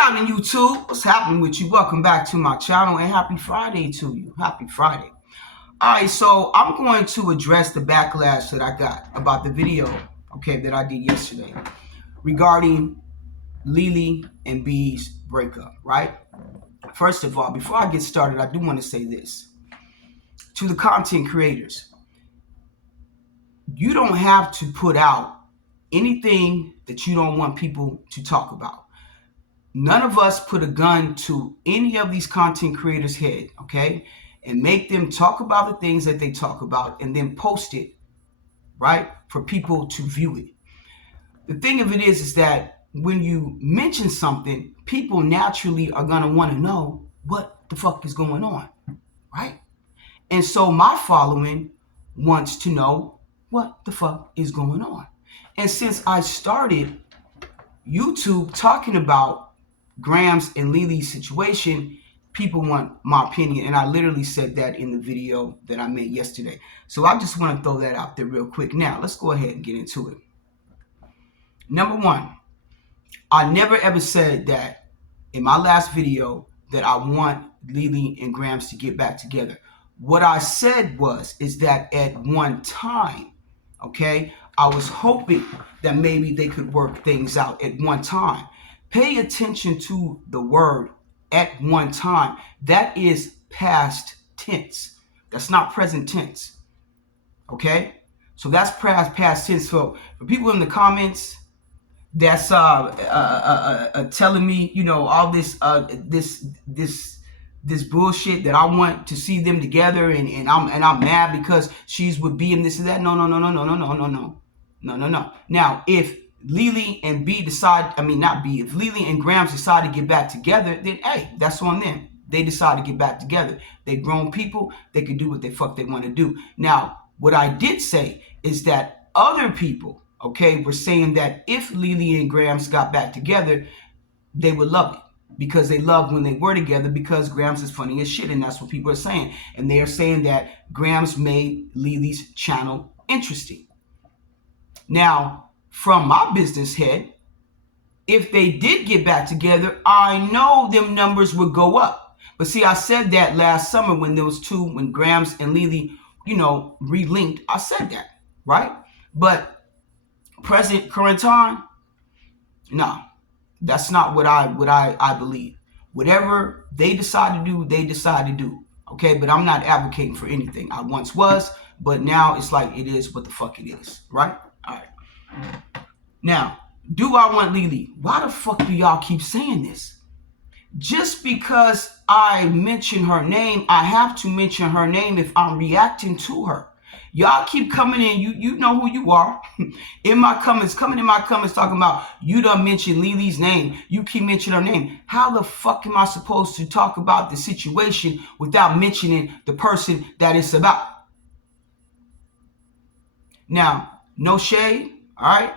happening, YouTube? What's happening with you? Welcome back to my channel and happy Friday to you. Happy Friday. All right, so I'm going to address the backlash that I got about the video, that I did yesterday regarding Lily and B's breakup, right? First of all, before I get started, I do want to say this. To the content creators, you don't have to put out anything that you don't want people to talk about. None of us put a gun to any of these content creators' head, and make them talk about the things that they talk about and then post it, right, for people to view it. The thing of it is that when you mention something, people naturally are going to want to know what the fuck is going on, right? And so my following wants to know what the fuck is going on. And since I started YouTube talking about Grams and Lily's situation, people want my opinion, and I literally said that in the video that I made yesterday. So I just want to throw that out there real quick. Now, let's go ahead and get into it. Number one, I never ever said that in my last video that I want Lily and Grams to get back together. What I said is that at one time, I was hoping that maybe they could work things out at one time. Pay attention to the word at one time. That is past tense. That's not present tense. So that's past tense. So for people in the comments that's telling me, all this bullshit that I want to see them together and I'm mad because she's with B and this and that. No. Now, if Lily and B if Lily and Grams decide to get back together, then hey, that's on them. They decide to get back together. They're grown people. They can do what the fuck they want to do. Now, what I did say is that other people, were saying that if Lily and Grams got back together, they would love it because they loved when they were together because Grams is funny as shit, and that's what people are saying. And they are saying that Grams made Lily's channel interesting. Now, from my business head, if they did get back together, I know them numbers would go up. But see, I said that last summer when when Grams and Lily, relinked, I said that, right? But current time, no, that's not what I believe. Whatever they decide to do, they decide to do. But I'm not advocating for anything. I once was, but now it's like it is what the fuck it is, right? All right. Now, do I want Lily? Why the fuck do y'all keep saying this? Just because I mention her name, I have to mention her name if I'm reacting to her. Y'all keep coming in, you know who you are. Coming in my comments talking about you done mentioned Lily's name. You keep mentioning her name. How the fuck am I supposed to talk about the situation without mentioning the person that it's about? Now, no shade, all right?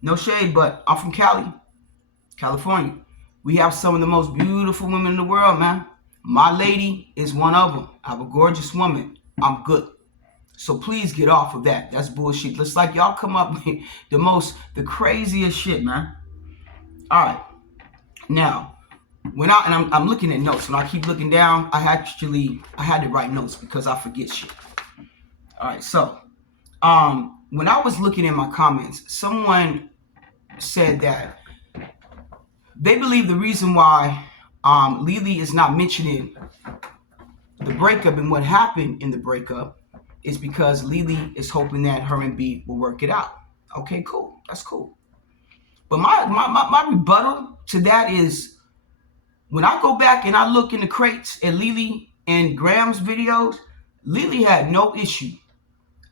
No shade, but I'm from California. We have some of the most beautiful women in the world, man. My lady is one of them. I have a gorgeous woman. I'm good. So please get off of that. That's bullshit. Looks like y'all come up with the craziest shit, man. All right. Now, I'm looking at notes. When I keep looking down, I had to write notes because I forget shit. All right. So, when I was looking at my comments, someone said that they believe the reason why Lily is not mentioning the breakup and what happened in the breakup is because Lily is hoping that her and B will work it out. Okay, cool. That's cool. But my rebuttal to that is when I go back and I look in the crates at Lily and Grams videos, Lily had no issue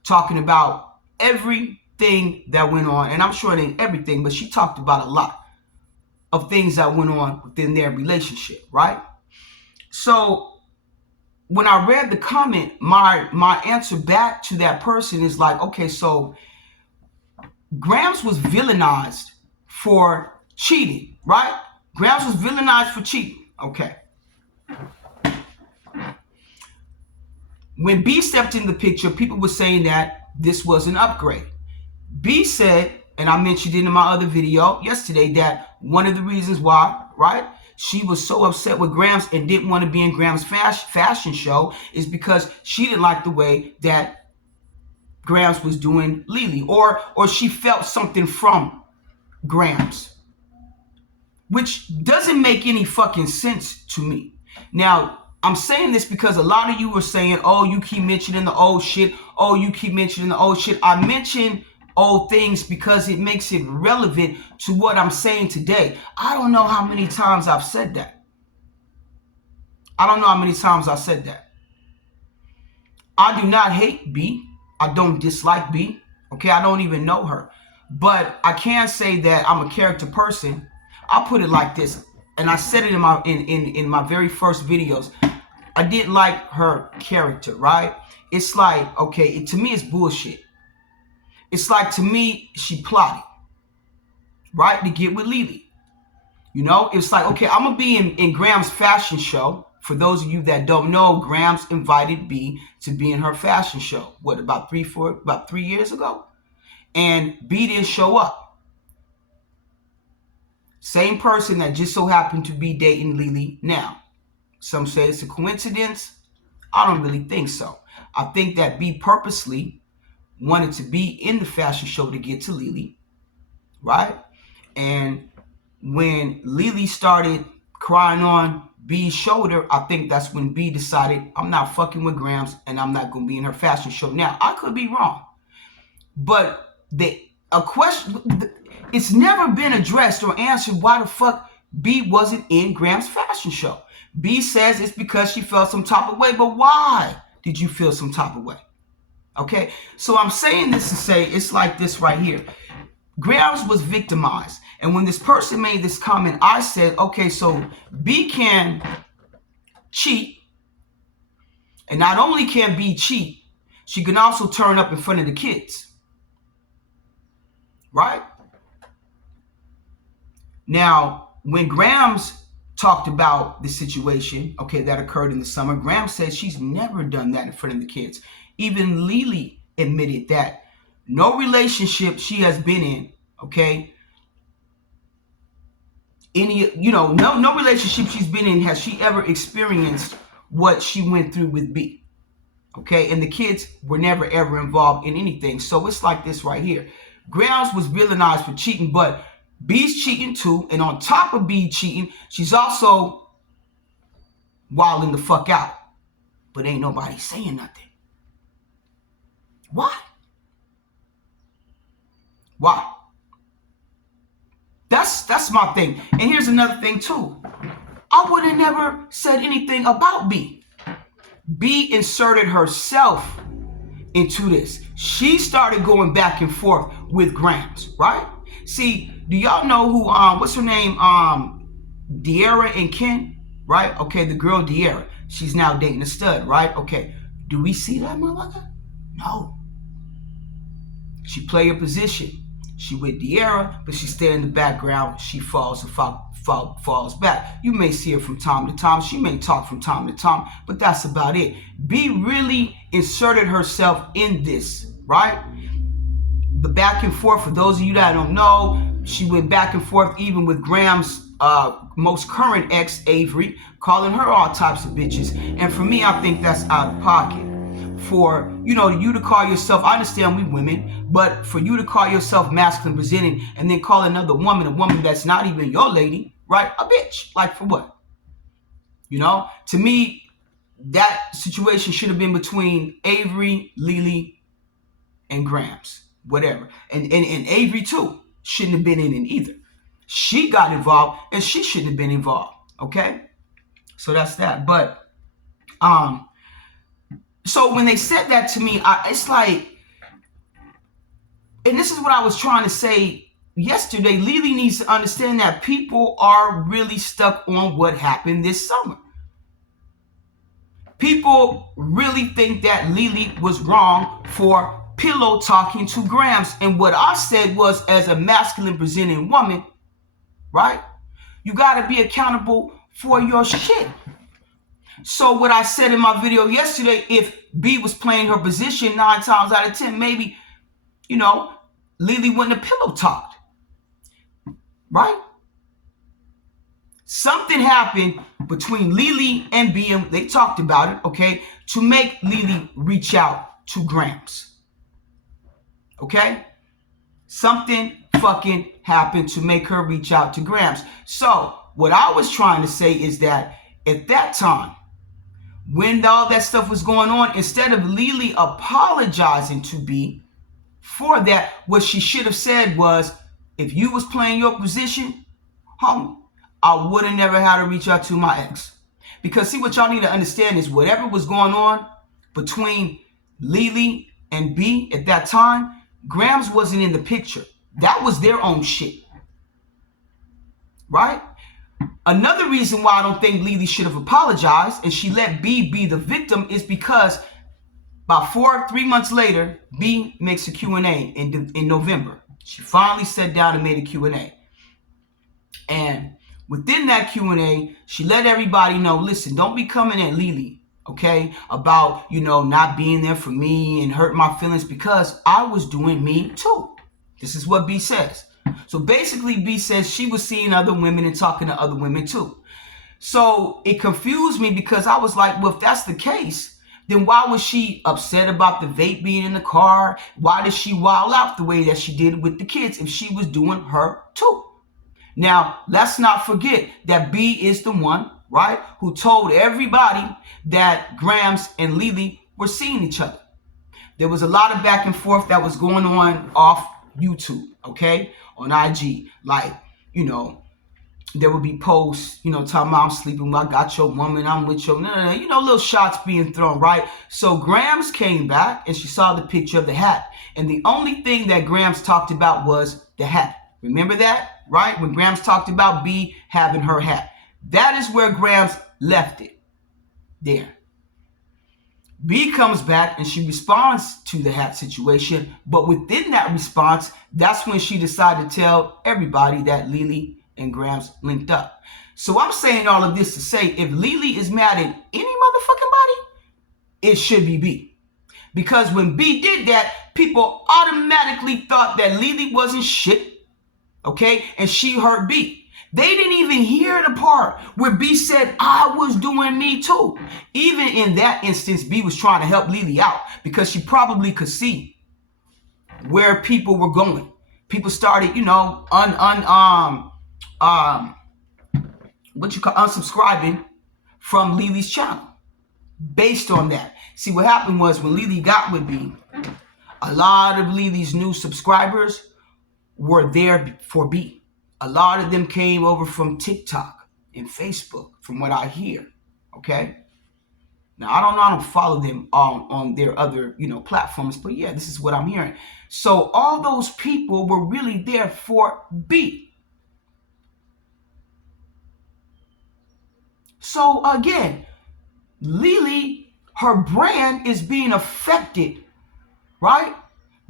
talking about everything that went on, and I'm sure it ain't everything, but she talked about a lot of things that went on within their relationship, right? So when I read the comment, my answer back to that person is like, okay, so Grams was villainized for cheating, right? Grams was villainized for cheating, okay. When B stepped in the picture, people were saying that this was an upgrade. B said, and I mentioned it in my other video yesterday, that one of the reasons why, right, she was so upset with Grams and didn't want to be in Grams' fashion show is because she didn't like the way that Grams was doing Lily, or she felt something from Grams, which doesn't make any fucking sense to me. Now, I'm saying this because a lot of you were saying, oh, you keep mentioning the old shit. Oh, you keep mentioning the old shit. I mention old things because it makes it relevant to what I'm saying today. I don't know how many times I've said that. I do not hate B. I don't dislike B. Okay, I don't even know her. But I can say that I'm a character person. I'll put it like this, and I said it in my very first videos. I didn't like her character, right? It's like, okay, to me it's bullshit. It's like, to me, she plotted, right, to get with Lily. You know, it's like, okay, I'm gonna be in Graham's fashion show. For those of you that don't know, Grams invited B to be in her fashion show. What, about 3 years ago? And B didn't show up. Same person that just so happened to be dating Lily now. Some say it's a coincidence. I don't really think so. I think that B purposely wanted to be in the fashion show to get to Lily, right? And when Lily started crying on B's shoulder, I think that's when B decided, I'm not fucking with Grams and I'm not going to be in her fashion show. Now, I could be wrong, but it's never been addressed or answered why the fuck B wasn't in Grams' fashion show. B says it's because she felt some type of way, but why did you feel some type of way? Okay, so I'm saying this to say it's like this right here. Grams was victimized. And when this person made this comment, I said, okay, so B can cheat. And not only can B cheat, she can also turn up in front of the kids. Right? Now, when Grams talked about the situation, okay, that occurred in the summer, Grams said she's never done that in front of the kids. Even Lily admitted that no relationship she has been in, okay, no relationship she's been in has she ever experienced what she went through with B. Okay, and the kids were never ever involved in anything. So it's like this right here. Grams was villainized for cheating, but B's cheating too. And on top of B cheating, she's also wilding the fuck out. But ain't nobody saying nothing. Why? Why? That's my thing. And here's another thing too. I would have never said anything about B. B inserted herself into this. She started going back and forth with Grams, right? See, do y'all know who, what's her name? De'Ara and Ken, right? Okay, the girl De'Ara. She's now dating a stud, right? Okay, do we see that motherfucker? No. She play a position. She with De'Ara, but she stay in the background. She falls back. You may see her from time to time. She may talk from time to time, but that's about it. B really inserted herself in this, right? The back and forth, for those of you that don't know, she went back and forth even with Grams' most current ex, Avery, calling her all types of bitches. And for me, I think that's out of pocket. For, you to call yourself, I understand we women, but for you to call yourself masculine presenting and then call another woman a woman that's not even your lady, right, a bitch. Like, for what? To me, that situation should have been between Avery, Lily, and Grams, whatever. And Avery, too, shouldn't have been in it either. She got involved, and she shouldn't have been involved, okay? So that's that. But, so when they said that to me, it's like, and this is what I was trying to say yesterday, Lily needs to understand that people are really stuck on what happened this summer. People really think that Lily was wrong for pillow talking to Grams. And what I said was, as a masculine presenting woman, right, you got to be accountable for your shit. So what I said in my video yesterday, if B was playing her position 9 times out of 10, maybe, Lily wouldn't have pillow talked. Right? Something happened between Lily and B, and they talked about it, okay, to make Lily reach out to Grams. Okay? Something fucking happened to make her reach out to Grams. So, what I was trying to say is that at that time, when all that stuff was going on, instead of Lily apologizing to B for that, what she should have said was, if you was playing your position, homie, I would have never had to reach out to my ex. Because see, what y'all need to understand is whatever was going on between Lily and B at that time, Grams wasn't in the picture. That was their own shit. Right? Another reason why I don't think Lily should have apologized and she let B be the victim is because about 3 months later, B makes a Q&A in November. She finally sat down and made a Q&A. And within that Q&A, she let everybody know, listen, don't be coming at Lily, okay, about, not being there for me and hurt my feelings, because I was doing me too. This is what B says. So basically, B says she was seeing other women and talking to other women too. So it confused me because I was like, well, if that's the case, then why was she upset about the vape being in the car? Why did she wild out the way that she did with the kids if she was doing her too? Now, let's not forget that B is the one, right, who told everybody that Grams and Lily were seeing each other. There was a lot of back and forth that was going on off YouTube, okay, on IG. Like, there would be posts, talking about I'm sleeping, I got your woman, I'm with your, little shots being thrown, right? So Grams came back and she saw the picture of the hat. And the only thing that Grams talked about was the hat. Remember that, right? When Grams talked about B having her hat. That is where Grams left it. There. B comes back and she responds to the hat situation. But within that response, that's when she decided to tell everybody that Lily and Grams linked up. So I'm saying all of this to say, if Lily is mad at any motherfucking body, it should be B. Because when B did that, people automatically thought that Lily wasn't shit. Okay, and she hurt B. They didn't even hear the part where B said, I was doing me too. Even in that instance, B was trying to help Lily out because she probably could see where people were going. People started, unsubscribing from Lily's channel based on that. See, what happened was when Lily got with B, a lot of Lily's new subscribers were there for B. A lot of them came over from TikTok and Facebook, from what I hear. Okay? Now, I don't follow them on their other, platforms, but yeah, this is what I'm hearing. So all those people were really there for B. So again, Lily, her brand is being affected, right?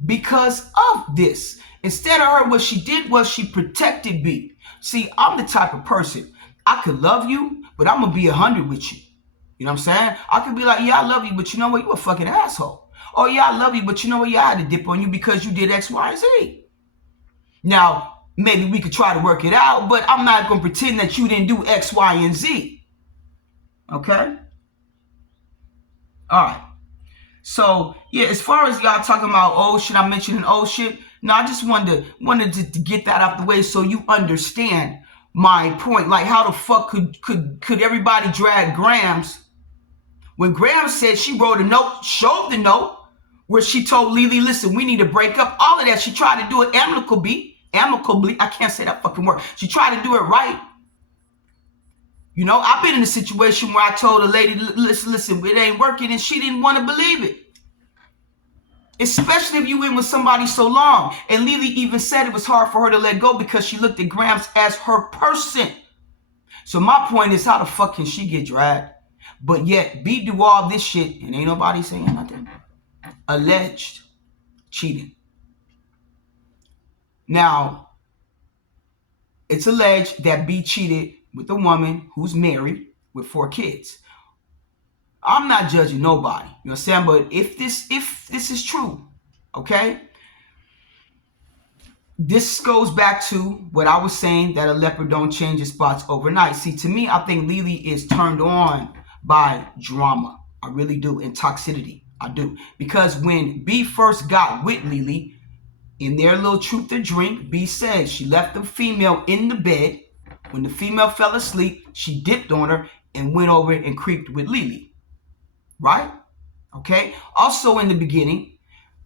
Because of this. Instead of her, what she did was she protected B. See, I'm the type of person, I could love you, but I'm going to be 100 with you. You know what I'm saying? I could be like, yeah, I love you, but you know what? You a fucking asshole. Oh, yeah, I love you, but you know what? Yeah, I had to dip on you because you did X, Y, and Z. Now, maybe we could try to work it out, but I'm not going to pretend that you didn't do X, Y, and Z. Okay? All right. So, yeah, as far as y'all talking about old shit, I'm mentioning old shit. No, I just wanted to get that out the way so you understand my point. Like, how the fuck could everybody drag Grams when Grams said she wrote a note, showed the note, where she told Lily, listen, we need to break up. All of that. She tried to do it amicably. I can't say that fucking word. She tried to do it right. I've been in a situation where I told a lady, listen, it ain't working, and she didn't want to believe it. Especially if you in with somebody so long. And Lily even said it was hard for her to let go because she looked at Grams as her person. So my point is, how the fuck can she get dragged? But yet, B do all this shit and ain't nobody saying nothing. Alleged cheating. Now, it's alleged that B cheated with a woman who's married with 4 kids. I'm not judging nobody, you know what I'm saying? But if this is true, okay? this goes back to what I was saying, that a leopard don't change its spots overnight. See, to me, I think Lily is turned on by drama. I really do. And toxicity. I do. Because when B first got with Lily, in their little truth or drink, B said she left the female in the bed. When the female fell asleep, she dipped on her and went over and creeped with Lily. Right? Okay? Also in the beginning,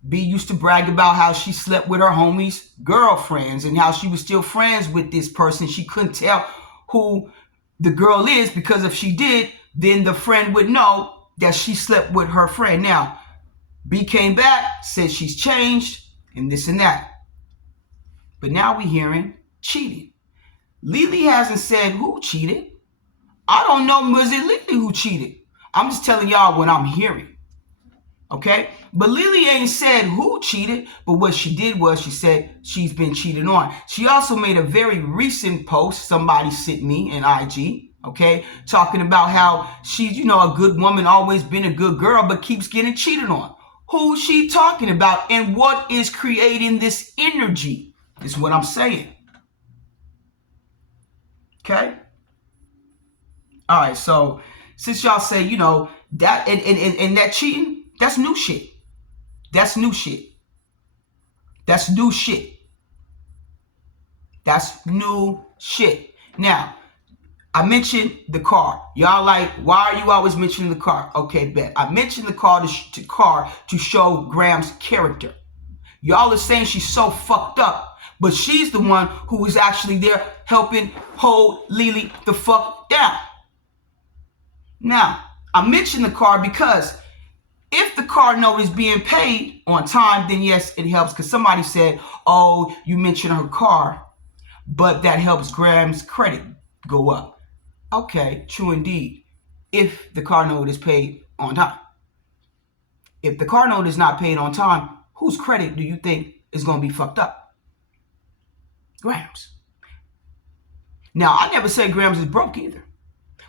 B used to brag about how she slept with her homies' girlfriends and how she was still friends with this person. She couldn't tell who the girl is, because if she did, then the friend would know that she slept with her friend. Now, B came back, said she's changed and this and that. But now we're hearing cheating. Lily hasn't said who cheated. I don't know, was it Lily who cheated? I'm just telling y'all what I'm hearing. Okay? But Lily ain't said who cheated, but what she did was she said she's been cheated on. She also made a very recent post, somebody sent me in IG, okay, talking about how she's, a good woman, always been a good girl, but keeps getting cheated on. Who's she talking about, and what is creating this energy is what I'm saying. Okay? All right, so since y'all say, that and that cheating, that's new shit. That's new shit. That's new shit. That's new shit. Now, I mentioned the car. Y'all like, why are you always mentioning the car? Okay, bet. I mentioned the car to show Graham's character. Y'all are saying she's so fucked up, but she's the one who is actually there helping hold Lily the fuck down. Now, I mentioned the car because if the car note is being paid on time, then yes, it helps. Because somebody said, oh, you mentioned her car, but that helps Graham's credit go up. Okay, true indeed. If the car note is paid on time. If the car note is not paid on time, whose credit do you think is going to be fucked up? Graham's. Now, I never said Graham's is broke either.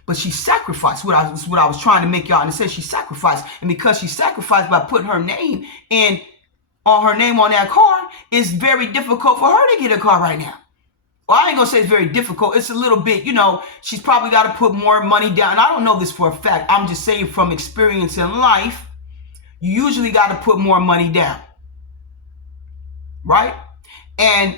But she sacrificed. What I was trying to make y'all understand. She sacrificed. And because she sacrificed by putting her name on that car, it's very difficult for her to get a car right now. Well, I ain't going to say it's very difficult. It's a little bit, she's probably got to put more money down. And I don't know this for a fact. I'm just saying from experience in life, you usually got to put more money down. Right? And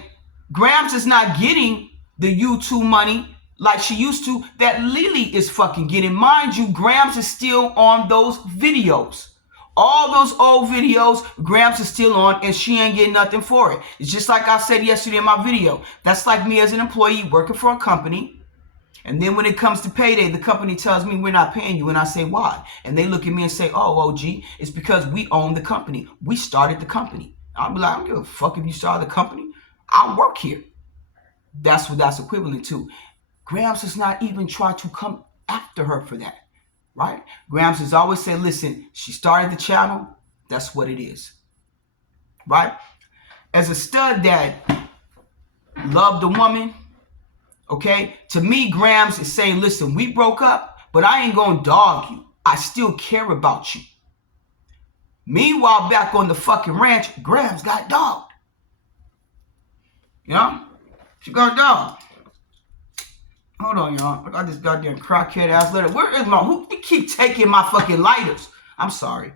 Grams is not getting the YouTube money like she used to, that Lily is fucking getting. Mind you, Grams is still on those videos. All those old videos, Grams is still on, and she ain't getting nothing for it. It's just like I said yesterday in my video. That's like me as an employee working for a company, and then when it comes to payday, the company tells me we're not paying you, and I say, why? And they look at me and say, oh, OG, it's because we own the company. We started the company. I'll be like, I don't give a fuck if you started the company. I work here. That's what that's equivalent to. Grams has not even tried to come after her for that, right? Grams has always said, listen, she started the channel. That's what it is, right? As a stud that loved a woman, okay, to me, Grams is saying, listen, we broke up, but I ain't going to dog you. I still care about you. Meanwhile, back on the fucking ranch, Grams got dogged. She got dogged. Hold on, y'all. I got this goddamn crackhead ass letter. Where is who keep taking my fucking lighters? I'm sorry.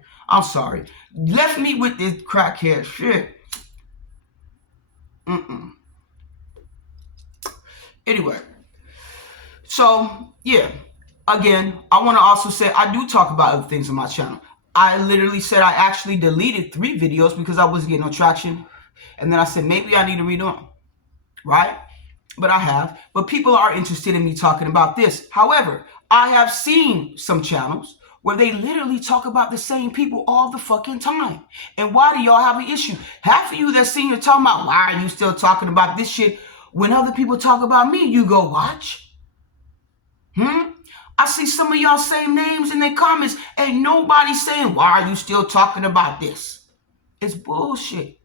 Left me with this crackhead shit. Anyway. So, yeah. Again, I want to also say I do talk about other things on my channel. I literally said I actually deleted 3 videos because I wasn't getting no traction. And then I said, maybe I need to redo them. Right? But I have. But people are interested in me talking about this. However, I have seen some channels where they literally talk about the same people all the fucking time. And why do y'all have an issue? Half of you that seen you talking about, why are you still talking about this shit? When other people talk about me, you go watch. I see some of y'all same names in their comments. Ain't nobody saying, why are you still talking about this? It's bullshit.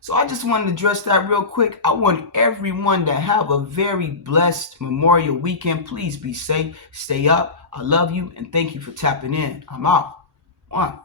So I just wanted to address that real quick. I want everyone to have a very blessed Memorial weekend. Please be safe. Stay up. I love you. And thank you for tapping in. I'm out. 1.